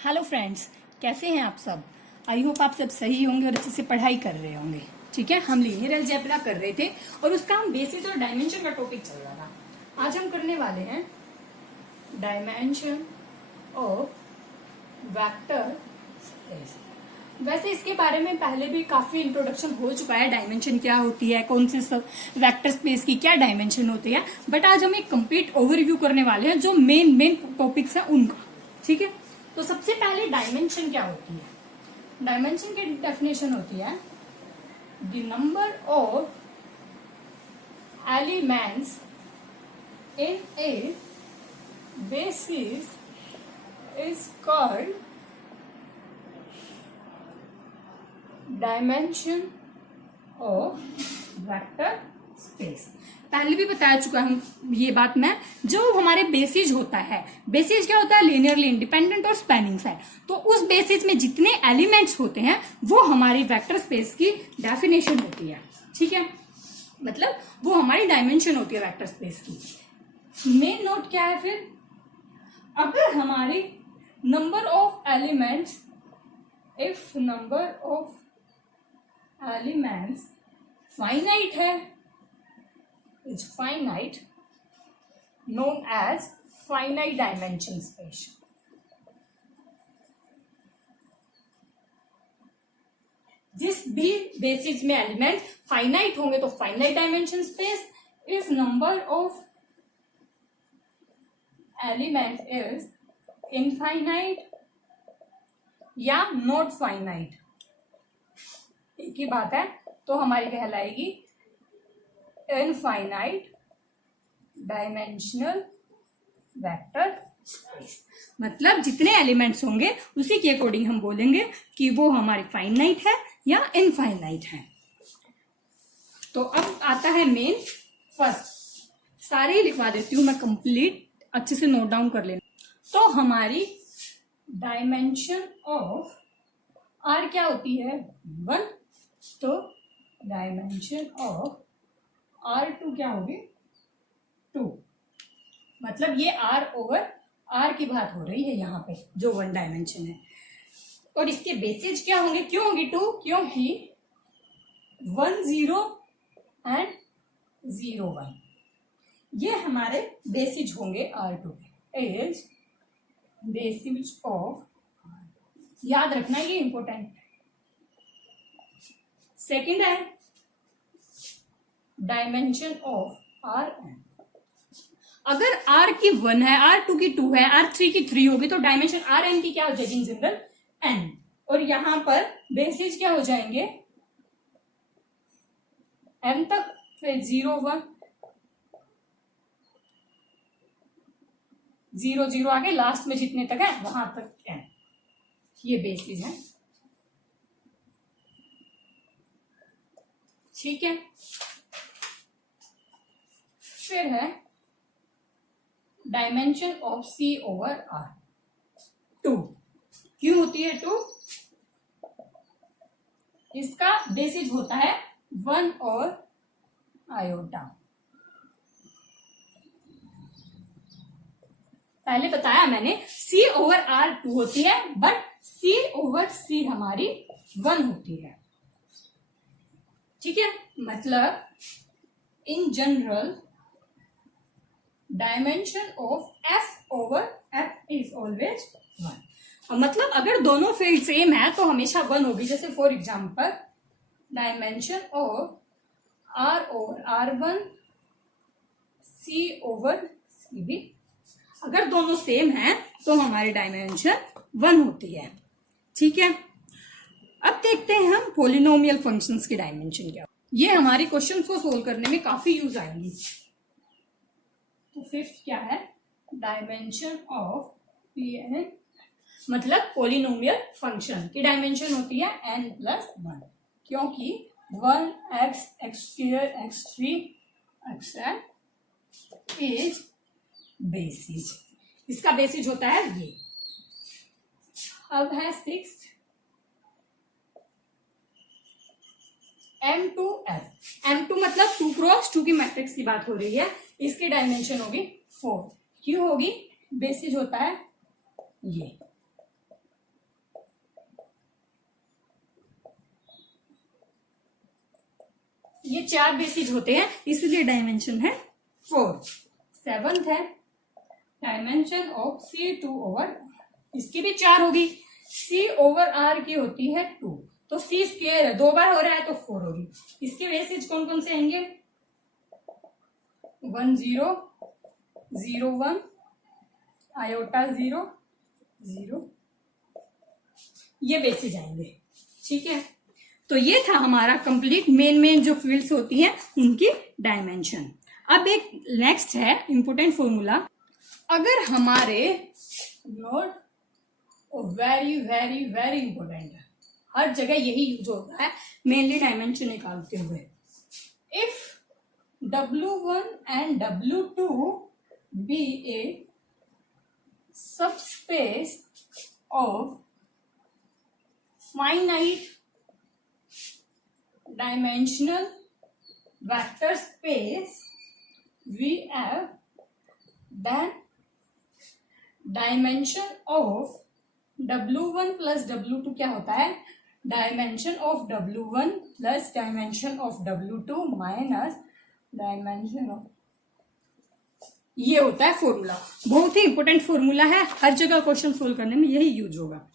Hello friends, कैसे हैं आप सब। आई होप आप सब सही होंगे और अच्छे से पढ़ाई कर रहे होंगे। ठीक है, हम लीनियर अलजेब्रा कर रहे थे और उसका हम बेसिस और डायमेंशन का टॉपिक चल रहा था। आज हम करने वाले हैं डायमेंशन ऑफ वेक्टर स्पेस। वैसे इसके बारे में पहले भी काफी इंट्रोडक्शन हो चुका है, डायमेंशन क्या होती है, कौन से सब वेक्टर स्पेस की क्या डायमेंशन होती है। बट आज हम एक कंप्लीट ओवरव्यू करने वाले हैं जो मेन टॉपिक्स है उनका। ठीक है, तो सबसे पहले डायमेंशन क्या होती है। डायमेंशन की डेफिनेशन होती है the number of elements in A basis is called dimension of vector space. पहले भी बताया चुका हूं ये बात मैं। जो हमारे बेसिस होता है, बेसिस क्या होता है, लीनियरली इंडिपेंडेंट और स्पैनिंग सेट। तो उस बेसिस में जितने एलिमेंट्स होते हैं वो हमारी वेक्टर स्पेस की डेफिनेशन होती है। ठीक है, मतलब वो हमारी डायमेंशन होती है वेक्टर स्पेस की। मेन नोट क्या है फिर, अगर हमारी number of elements, if number of elements finite है, is finite, known as finite dimension space. जिस भी बेसिस में एलिमेंट फाइनाइट होंगे तो finite dimension space. If number of element is infinite या नॉट फाइनाइट, एक ही बात है, तो हमारी कहलाएगी इनफाइनाइट डायमेंशनल वेक्टर स्पेस। मतलब जितने एलिमेंट्स होंगे उसी के अकॉर्डिंग हम बोलेंगे कि वो हमारे फाइनाइट है या इनफाइनाइट है। तो अब आता है मेन फर्स्ट, सारे ही लिखवा देती हूं मैं कंप्लीट, अच्छे से नोट डाउन कर लेना। तो हमारी डायमेंशन ऑफ आर क्या होती है, 1। तो डायमेंशन ऑफ R2 क्या होगी, 2। मतलब ये R ओवर R की बात हो रही है यहाँ पे, जो 1 डायमेंशन है। और इसके बेसिस क्या होंगे, क्यों होंगी 2, क्योंकि 1 0 एंड 0 1 ये हमारे बेसिस होंगे R2 के। इज बेसिस ऑफ, याद रखना ये इंपॉर्टेंट। सेकंड है डायमेंशन ऑफ आर एन। अगर आर की 1 है, R2 की 2 है, R3 की 3 होगी तो डायमेंशन आर एन की क्या हो जाएगी इन जनरल, एन। और यहां पर बेसिस क्या हो जाएंगे, एम तक, फिर 0 1 0 0 आगे लास्ट में जितने तक है वहां तक एन, ये बेसिस है। ठीक है, फिर है dimension of C over R, 2। क्यों होती है 2, इसका बेसिस होता है 1 और आयोटा। पहले बताया मैंने सी ओवर आर 2 होती है, बट सी ओवर सी हमारी 1 होती है। ठीक है, मतलब in general dimension of F over F is always 1। मतलब अगर दोनों फील्ड सेम है तो हमेशा 1 होगी। जैसे for example dimension of R over R1 C over C भी, अगर दोनों सेम है तो हमारी डायमेंशन 1 होती है। ठीक है, अब देखते हैं हम पोलिनोमियल फंक्शंस की डायमेंशन क्या। ये हमारे क्वेश्चंस को सोल्व करने में काफी यूज आएंगी। तो फिफ्थ क्या है, डायमेंशन ऑफ Pn, मतलब पोलिनोमियल फंक्शन की डायमेंशन होती है n+1, क्योंकि 1x x2 x3 xn is basis, इसका बेसिस होता है ये। अब है सिक्स्थ M2F। M2 मतलब 2 क्रॉस 2 की मैट्रिक्स की बात हो रही है, इसकी डायमेंशन होगी 4। क्यों होगी, बेसिस होता है ये। ये 4 बेसिस होते हैं, इसलिए डायमेंशन है 4। 7th है डायमेंशन ऑफ C2 ओवर, इसकी भी 4 होगी, C ओवर R की होती है 2, तो C स्क्वायर है, 2 बार हो रहा है तो 4 होगी। इसके बेसिस कौन कौन से आएंगे? 1 0 0 1 आयोटा 0 0, ये बेसिस आएंगे। ठीक है, तो ये था हमारा कंप्लीट मेन जो फील्ड्स होती हैं उनकी डायमेंशन। अब एक नेक्स्ट है इंपोर्टेंट फॉर्मूला, अगर हमारे note very very very important है, हर जगह यही यूज होता है मेनली डायमेंशन निकालते हुए। If W1 and W2 be a subspace of finite dimensional vector space we have, then dimension of W1 plus W2 क्या होता है? Dimension of W1 plus dimension of W2 minus dimension of, ये होता है formula. बहुत ही important formula है, हर जगह question solve करने में यही यूज होगा।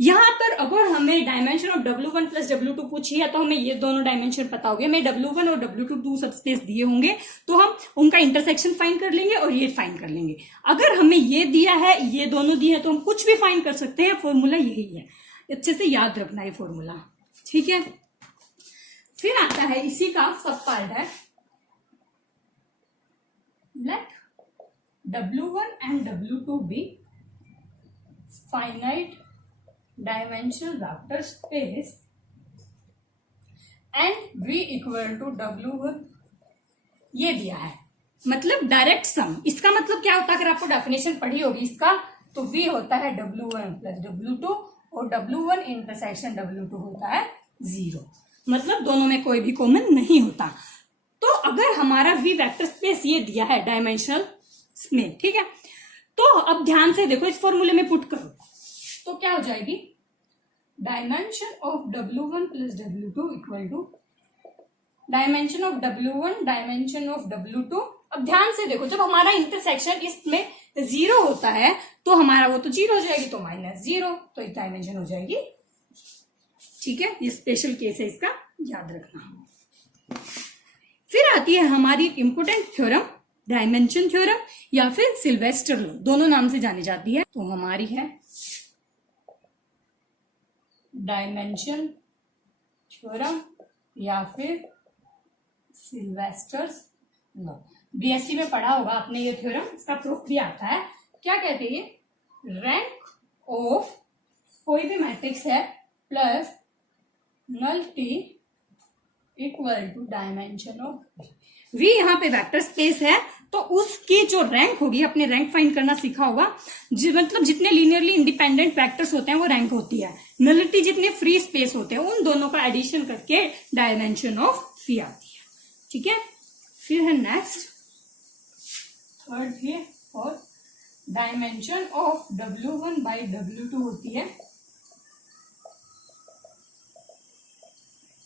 यहां पर अगर हमें dimension of W1 plus W2 पूछी है तो हमें ये दोनों डायमेंशन पता होंगे। हमें W1 और W2 2 सबस्पेस दिए होंगे तो हम उनका इंटरसेक्शन फाइंड कर लेंगे और ये फाइंड कर लेंगे। अगर हमें ये दिया है, ये दोनों दिए हैं, तो हम कुछ भी फाइंड कर सकते हैं। फॉर्मूला यही है, अच्छे से याद रखना है फॉर्मूला। ठीक है, फिर आता है इसी का सब पार्ट है, late W1 and W2 be finite dimensional vector space and V equal to W1, ये दिया है, मतलब डायरेक्ट सम। इसका मतलब क्या होता है? अगर आपको डेफिनेशन पढ़ी होगी इसका, तो V होता है W1 प्लस W2 और W1 इंटरसेक्शन W2 होता है 0, मतलब दोनों में कोई भी कॉमन नहीं होता। तो अगर हमारा V वेक्टर स्पेस ये दिया है डायमेंशनल में, ठीक है, तो अब ध्यान से देखो, इस फॉर्मूले में पुट करो तो क्या हो जाएगी? Dimension of W1 plus W2 equal to dimension of W1 dimension of W2। अब ध्यान से देखो, जब हमारा इंटरसेक्शन इसमें 0 होता है तो हमारा वो तो 0 हो जाएगी, तो -0, तो इस डायमेंशन हो जाएगी। ठीक है, ये स्पेशल केस है, इसका याद रखना। फिर आती है हमारी इंपोर्टेंट थ्योरम, डायमेंशन थ्योरम या फिर सिल्वेस्टर लॉ, दोनों नाम से जानी जाती है। तो हमारी है डायमेंशन थ्योरम या फिर सिल्वेस्टर्स लॉ। बीएससी में पढ़ा होगा आपने ये थ्योरम, इसका प्रूफ भी आता है। क्या कहते हैं? रैंक ऑफ कोई भी मैट्रिक्स है plus nullity equal to dimension of V. यहाँ पे वेक्टर स्पेस है तो उसकी जो रैंक होगी, अपने रैंक फाइंड करना सीखा होगा, मतलब जितने लीनियरली इंडिपेंडेंट वेक्टर्स होते हैं वो रैंक होती है, नलिटी जितने फ्री स्पेस होते हैं उन दोनों का एडिशन करके डायमेंशन ऑफ वी आती है। ठीक है, फिर है नेक्स्ट थर्ड है, और dimension of W1 by W2 होती है।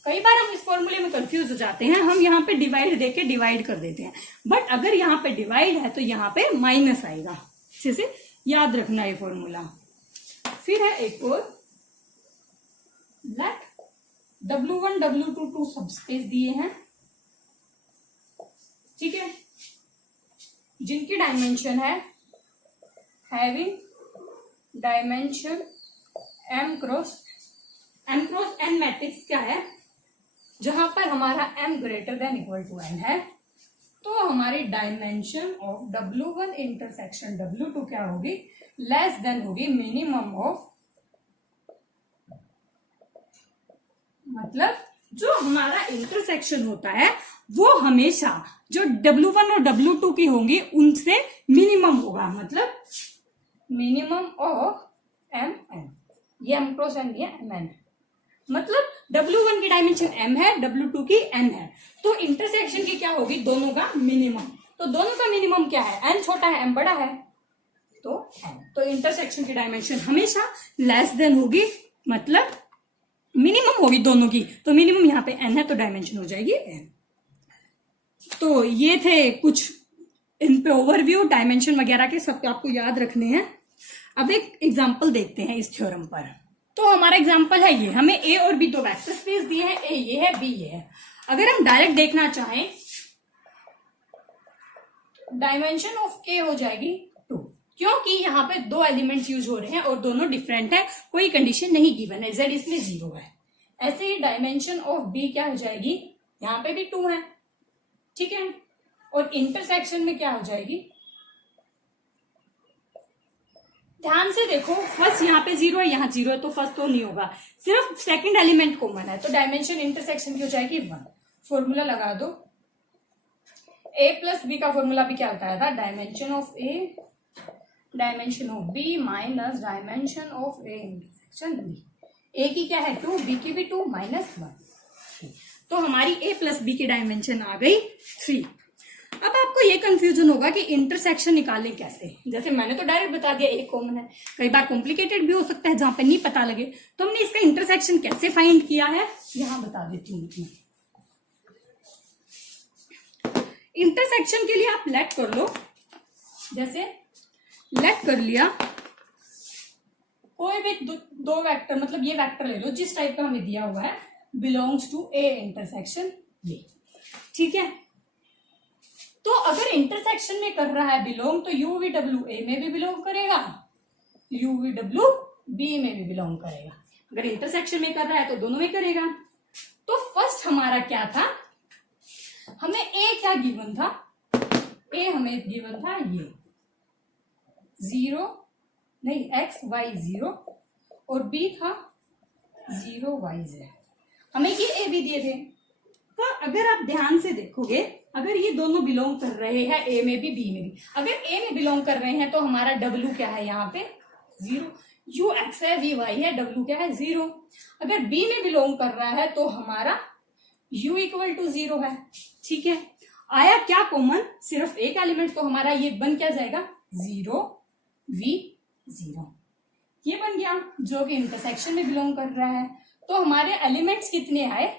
कई बार हम इस फॉर्मूले में कंफ्यूज हो जाते हैं, हम यहाँ पे डिवाइड देके डिवाइड कर देते हैं, बट अगर यहाँ पे डिवाइड है तो यहाँ पे माइनस आएगा। अच्छे से याद रखना ये फॉर्मूला। फिर है एक और, लेट W1 W2 2 सबस्पेस दिए हैं, ठीक है, जिनकी डायमेंशन है having dimension m cross n matrix क्या है, जहां पर हमारा m greater than equal to n है, तो हमारी dimension of W1 intersection W2 क्या होगी? लेस देन होगी मिनिमम ऑफ, मतलब जो हमारा इंटरसेक्शन होता है वो हमेशा जो W1 और W2 की होंगी उनसे मिनिमम होगा, मतलब मिनिमम ऑफ mn। ये m क्रॉस n, ये mn, मतलब W1 की डायमेंशन m है, W2 की n है, तो इंटरसेक्शन की क्या होगी? दोनों का मिनिमम। तो दोनों का मिनिमम क्या है? n छोटा है, m बड़ा है, तो n। तो इंटरसेक्शन की डायमेंशन हमेशा लेस देन होगी, मतलब मिनिमम होगी दोनों की, तो मिनिमम यहाँ पे n है तो डायमेंशन हो जाएगी n। तो ये थे कुछ इन पे ओवरव्यू डायमेंशन वगैरह के, सब आपको याद रखने हैं। अब एक एग्जांपल देखते हैं इस थ्योरम पर। तो हमारा एग्जांपल है ये, हमें ए और बी दो वेक्टर स्पेस दिए हैं, ए ये है, बी ये है। अगर हम डायरेक्ट देखना चाहें, डायमेंशन ऑफ ए हो जाएगी 2, क्योंकि यहाँ पे दो एलिमेंट्स यूज हो रहे हैं और दोनों डिफरेंट है, कोई कंडीशन नहीं गिवन है, जेड इसमें 0 है। ऐसे ही डायमेंशन ऑफ बी क्या हो जाएगी, यहाँ पे भी 2 है, ठीक है। और इंटरसेक्शन में क्या हो जाएगी, ध्यान से देखो, फर्स्ट यहाँ पे 0 है, यहाँ 0 है, तो फर्स्ट तो नहीं होगा, सिर्फ सेकंड एलिमेंट कॉमन है, तो डायमेंशन इंटरसेक्शन की हो जाएगी 1। फॉर्मूला लगा दो, a प्लस बी का फॉर्मूला भी क्या बताया था, dimension of a dimension of b minus dimension of a intersection b। a की क्या है 2, b की भी 2 माइनस 1, तो हमारी a प्लस बी की डायमेंशन आ गई 3। अब आपको ये कंफ्यूजन होगा कि इंटरसेक्शन निकालें कैसे, जैसे मैंने तो डायरेक्ट बता दिया एक कॉमन है, कई बार कॉम्प्लिकेटेड भी हो सकता है जहां पे नहीं पता लगे, तो हमने इसका इंटरसेक्शन कैसे फाइंड किया है यहां बता देती हूँ। इंटरसेक्शन के लिए आप लेट कर लो, जैसे लेट कर लिया, कोई भी दो वेक्टर, मतलब ये वेक्टर ले लो जिस टाइप का हमें दिया हुआ है, belongs to A intersection B, ठीक है। तो अगर इंटरसेक्शन में कर रहा है बिलोंग, तो यू वी डब्ल्यू ए में भी बिलोंग करेगा, यू वी डब्ल्यू बी में भी बिलोंग करेगा। अगर इंटरसेक्शन में कर रहा है तो दोनों में करेगा। तो फर्स्ट हमारा क्या था, हमें ए क्या गिवन था, ए हमें गिवन था ये 0 नहीं एक्स वाई 0 और बी था 0 वाई z, हमें ये ए भी दिए थे। तो अगर आप ध्यान से देखोगे, अगर ये दोनों बिलोंग कर रहे हैं ए में भी बी में भी, अगर ए में बिलोंग कर रहे हैं तो हमारा डब्ल्यू क्या है यहाँ पे 0, यू एक्स है वी वाई है, डब्ल्यू क्या है 0। अगर बी में बिलोंग कर रहा है तो हमारा u इक्वल टू 0 है, ठीक है। आया क्या कॉमन, सिर्फ एक एलिमेंट, तो हमारा ये बन क्या जाएगा 0 v 0, ये बन गया जो कि इंटरसेक्शन में बिलोंग कर रहा है। तो हमारे एलिमेंट्स कितने आए,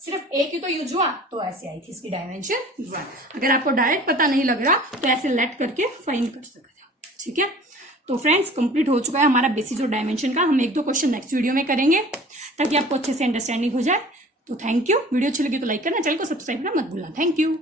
सिर्फ एक ही तो यूज हुआ, तो ऐसे आई थी इसकी डायमेंशन 1। अगर आपको डायरेक्ट पता नहीं लग रहा तो ऐसे लेट करके फाइंड कर सकते हैं, ठीक है। तो फ्रेंड्स कंप्लीट हो चुका है हमारा बेसिस और डायमेंशन का। हम 1-2 क्वेश्चन नेक्स्ट वीडियो में करेंगे ताकि आपको अच्छे से अंडरस्टैंडिंग हो जाए। तो थैंक यू, वीडियो अच्छी लगी तो लाइक करना, चैनल को सब्सक्राइब करना मत भूलना। Thank you.